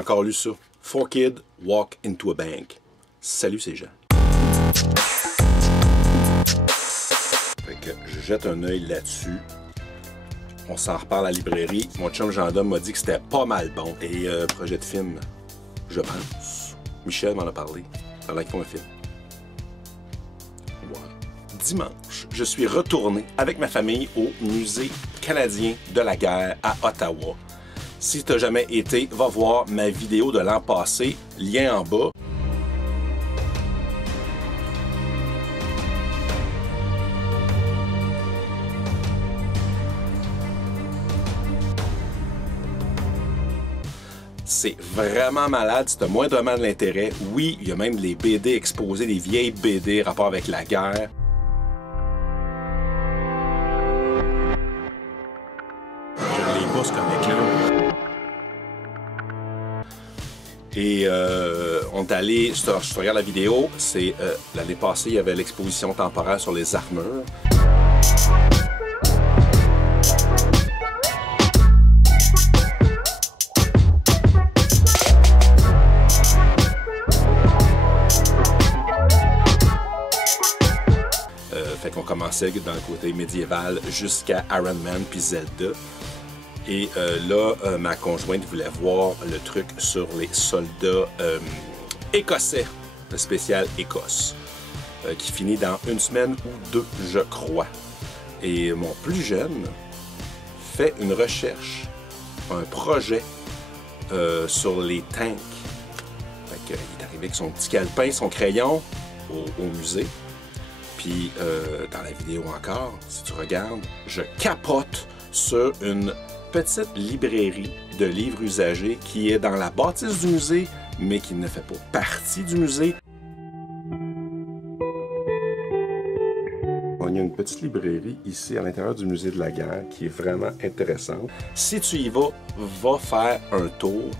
encore lu ça. 4 kids walk into a bank. Salut, c'est Jean. Fait que je jette un œil là-dessus. On s'en reparle à la librairie. Mon chum Jean-Dom m'a dit que c'était pas mal bon. Et projet de film, je pense. Michel m'en a parlé. Ça a l'air qu'ils font un film. Ouais. Dimanche, je suis retourné avec ma famille au Musée canadien de la guerre à Ottawa. Si tu n'as jamais été, va voir ma vidéo de l'an passé, lien en bas. C'est vraiment malade, si tu as moindrement de l'intérêt. Oui, il y a même des BD exposés, des vieilles BD rapport avec la guerre. Je les pousse comme éclat. Et on est allé, je te regarde la vidéo, c'est l'année passée, il y avait l'exposition temporaire sur les armures. Fait qu'on commençait dans le côté médiéval jusqu'à Iron Man puis Zelda. Et là, ma conjointe voulait voir le truc sur les soldats écossais, le spécial Écosse, qui finit dans 1 semaine ou 2, je crois. Et mon plus jeune fait une recherche, un projet sur les tanks. Fait qu'il est arrivé avec son petit calepin, son crayon au musée. Puis dans la vidéo encore, si tu regardes, je capote sur une petite librairie de livres usagés qui est dans la bâtisse du musée, mais qui ne fait pas partie du musée. Il y a une petite librairie ici à l'intérieur du musée de la guerre qui est vraiment intéressante. Si tu y vas, va faire un tour.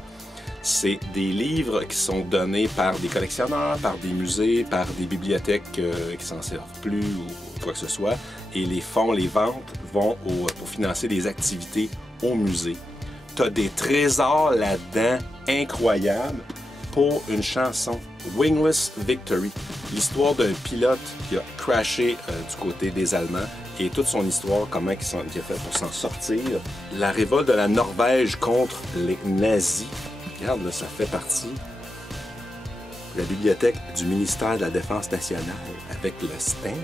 C'est des livres qui sont donnés par des collectionneurs, par des musées, par des bibliothèques qui s'en servent plus ou quoi que ce soit. Et les fonds, les ventes vont pour financer des activités au musée. Tu as des trésors là-dedans incroyables pour une chanson, Wingless Victory. L'histoire d'un pilote qui a crashé du côté des Allemands et toute son histoire, comment il a fait pour s'en sortir. La révolte de la Norvège contre les nazis. Regarde, là, ça fait partie de la bibliothèque du ministère de la Défense nationale avec le stand.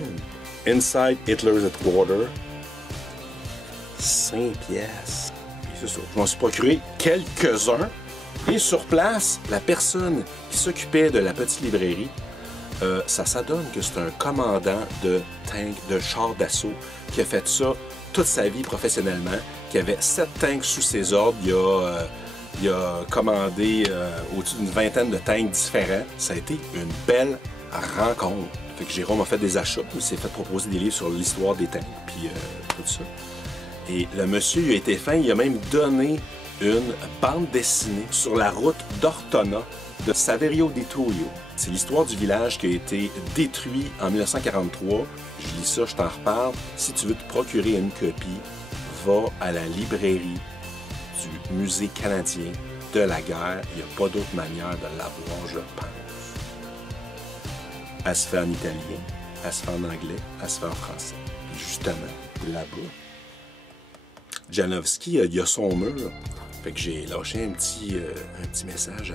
Inside Hitler's Headquarters, 5 pièces. C'est ça. Je m'en suis procuré quelques-uns. Et sur place, la personne qui s'occupait de la petite librairie, ça donne que c'est un commandant de tank, de char d'assaut, qui a fait ça toute sa vie professionnellement, qui avait 7 tanks sous ses ordres. Il a commandé au-dessus d'une vingtaine de tanks différents. Ça a été une belle rencontre. Fait que Jérôme a fait des achats, il s'est fait proposer des livres sur l'histoire des tanks, puis tout ça. Et le monsieur, il a été fin, il a même donné une bande dessinée sur la route d'Ortona de Saverio di Tullio. C'est l'histoire du village qui a été détruit en 1943. Je lis ça, je t'en reparle. Si tu veux te procurer une copie, va à la librairie du Musée canadien de la guerre. Il n'y a pas d'autre manière de l'avoir, je pense. Elle se fait en italien, elle se fait en anglais, elle se fait en français. Et justement, là-bas, Janowski, il y a son mur. Fait que j'ai lâché un petit message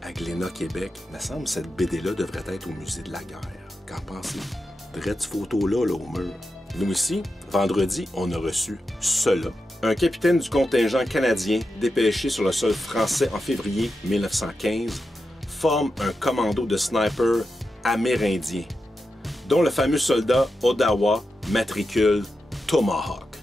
à Glénat, Québec. Il me semble que cette BD-là devrait être au Musée de la guerre. Qu'en pensez-vous? Cette photo-là, au mur. Nous aussi, vendredi, on a reçu cela. Un capitaine du contingent canadien dépêché sur le sol français en février 1915 forme un commando de snipers amérindiens, dont le fameux soldat Odawa matricule Tomahawk.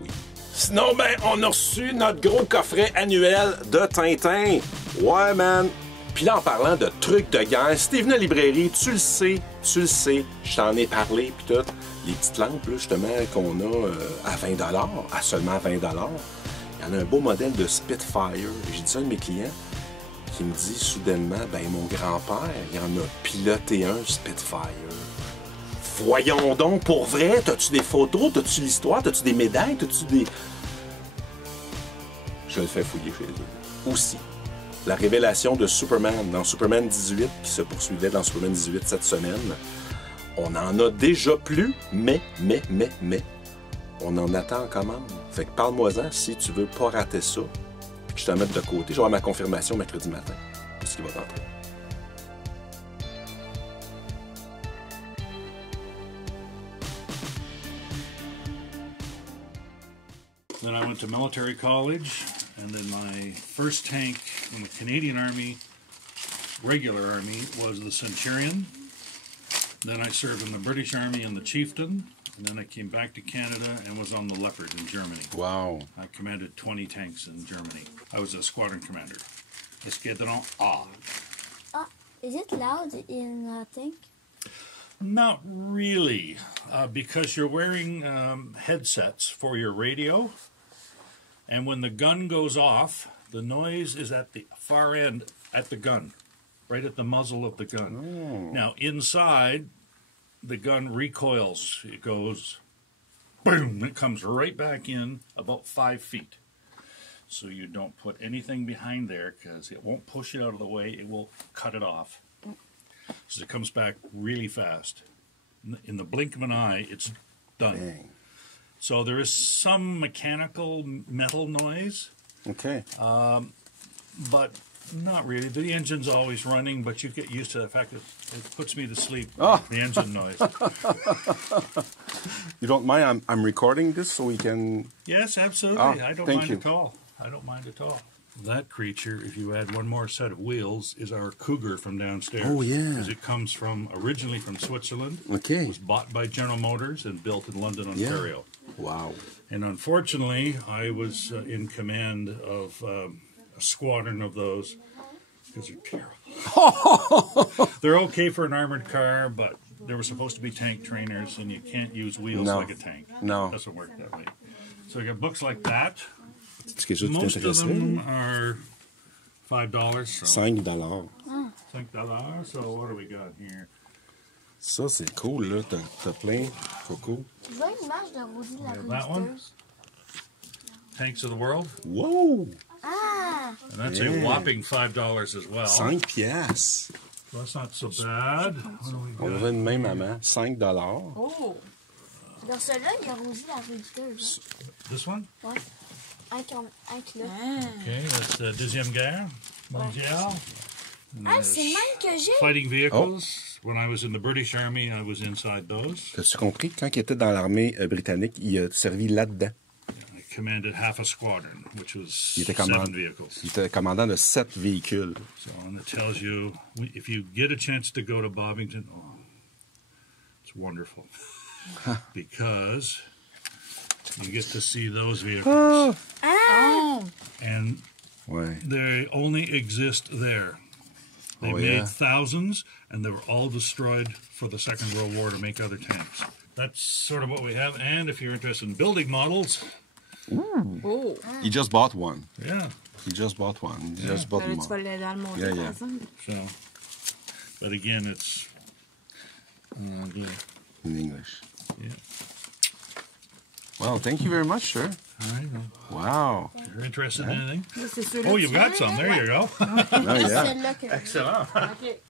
Oui. Sinon, ben, on a reçu notre gros coffret annuel de Tintin. Ouais, man. Puis là, en parlant de trucs de guerre, si t'es venu à la librairie, tu le sais, je t'en ai parlé, puis tout. Les petites lampes, là, justement, qu'on a à 20 $, à seulement 20 $. Il y en a un beau modèle de Spitfire. J'ai dit ça à un de mes clients qui me dit soudainement, ben mon grand-père, il en a piloté un Spitfire. Voyons donc, pour vrai, t'as-tu des photos, t'as-tu l'histoire, t'as-tu des médailles, t'as-tu des... je le fais fouiller chez eux. Aussi, la révélation de Superman dans Superman 18, qui se poursuivait dans Superman 18 cette semaine, on en a déjà plus, mais, on en attend en commande. Fait que parle-moi-en si tu veux pas rater ça, puis que je te mette de côté. Je vais avoir ma confirmation mercredi matin, de ce qui va rentrer. Then I went to military college, and then my first tank in the Canadian Army, regular Army, was the Centurion. Then I served in the British Army in the Chieftain, and then I came back to Canada and was on the Leopard in Germany. Wow. I commanded 20 tanks in Germany. I was a squadron commander. Escadron A. Is it loud in tank? Not really, because you're wearing headsets for your radio, and when the gun goes off, the noise is at the far end at the gun, right at the muzzle of the gun. Oh. Now, inside, the gun recoils. It goes, boom, it comes right back in about 5 feet. So you don't put anything behind there, because it won't push it out of the way, it will cut it off. So it comes back really fast. In the blink of an eye, it's done. Dang. So there is some mechanical metal noise, Okay. but not really. The engine's always running, but you get used to the fact that it puts me to sleep, Oh. the engine noise. You don't mind? I'm recording this so we can... Yes, absolutely. Oh, I don't thank mind you. at all. I don't mind at all. That creature, if you add one more set of wheels, is our Cougar from downstairs. Oh, yeah. Because it comes from, originally from Switzerland. Okay. It was bought by General Motors and built in London, Ontario. Wow. And unfortunately, I was in command of a squadron of those, because they're terrible. They're okay for an armored car, but they were supposed to be tank trainers, and you can't use wheels No. like a tank. No. It doesn't work that way. So you got books like that. C'est quelque chose qui Most of t'intéresserait? them are $5. So $5. $5. So what do we got here? Ça, c'est cool, là. T'as plein. Coco. Je vois une image de Rosie la That one? Roosteuse. Tanks of the World. Wow! Ah! And that's Yeah. a whopping $5 as well. 5 piastres. So that's not so bad. What do we On got? aurait une même maman. 5 $. Oh! Dans celui-là, il y a Rosie la Roosteuse. This one? Ouais. Avec là. Okay, that's the Deuxième Guerre mondiale. And Ah, there's c'est le même que j'ai! fighting vehicles. When I was in the British Army, I was inside those. T'as-tu compris? Quand il était dans l'armée britannique, il a servi là-dedans. I commanded half a squadron, which was Il était 7 commandant. vehicles. Il était commandant de 7 véhicules. So, and it tells you, if you get a chance to go to Bobington, oh, it's wonderful. Because you get to see those vehicles. Ah! And Ouais. they only exist there. They Oh, made yeah. thousands, and they were all destroyed for the Second World War to make other tanks. That's sort of what we have. And if you're interested in building models, Oh! He just bought one. yeah. He just bought one. He just bought Ben là, tu vas one. l'aider à le monter, Yeah, par yeah. exemple. So, but again, it's yeah. In English. Yeah. Well, thank you very much, sir. All right. Well, Wow. if you're interested in anything. Là, c'est ceux-là Oh, que you've tu got veux, some. là? There you go. Oh, yeah. Celle-là que Excellent. OK.